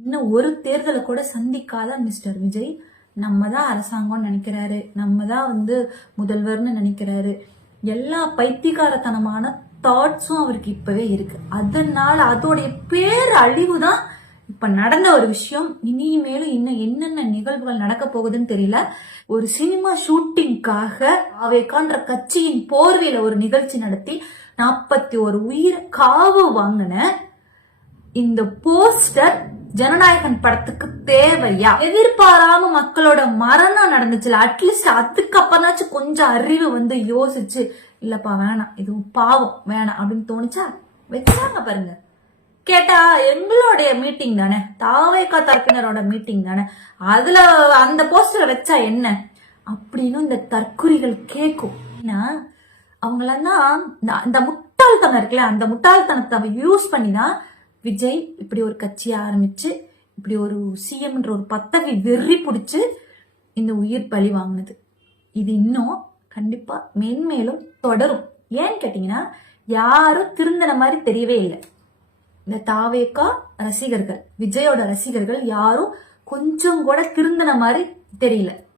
இன்னும் ஒரு தேர்தலை கூட சந்திக்காத மிஸ்டர் விஜய். நம்ம தான் அரசாங்கம்னு நினைக்கிறாரு. நம்ம தான் வந்து முதல்வர்னு நினைக்கிறாரு. எல்லா பைத்தியகாரத்தனமான தாட்ஸும் அவருக்கு இப்பவே இருக்கு. அதனால அதோடைய பேர் அழிவு தான் இப்ப நடந்த ஒரு விஷயம். இனிமேலும் இன்னும் என்னென்ன நிகழ்வுகள் நடக்க போகுதுன்னு தெரியல. ஒரு சினிமா ஷூட்டிங்காக அவைக்கான்ற கட்சியின் போர்வையில ஒரு நிகழ்ச்சி நடத்தி நாற்பத்தி ஒரு உயிர் காவு வாங்கின இந்த போஸ்டர் ஜனநாயகன் படத்துக்கு தேவையா? எதிர்பாராம மக்களோட மரணம் நடந்துச்சுல. அட்லீஸ்ட் அதுக்கு அப்பதாச்சும் கொஞ்சம் அறிவு வந்து யோசிச்சு இல்லப்பா வேணாம். இதுவும் பாவம். வேணாம். அப்படின்னு தோணுச்சா? வச்சாங்க பாருங்க. கேட்டா எங்களுடைய மீட்டிங் தானே. தாவேக்கா தரப்பினரோட மீட்டிங் தானே. அதுல அந்த போஸ்டரை வச்சா என்ன? அப்படின்னு இந்த தற்குறிகள் கேட்கும் ஏன்னா அவங்களெல்லாம் இந்த- இந்த முட்டாள்தனம் இருக்குல்ல அந்த முட்டாள்தனத்தை யூஸ் பண்ணி தான் விஜய் இப்படி ஒரு கட்சியை ஆரம்பிச்சு இப்படி ஒரு சிஎம்ன்ற ஒரு பதவி வெறி பிடிச்சி இந்த உயிர் பழி வாங்கினது. இது இன்னும் கண்டிப்பாக மென்மேலும் தொடரும். ஏன்னு கேட்டிங்கன்னா யாரும் திருந்தின மாதிரி தெரியவே இல்லை. இந்த தாவேக்கா ரசிகர்கள் விஜயோட ரசிகர்கள் யாரும் கொஞ்சம் கூட திருந்தின மாதிரி தெரியல.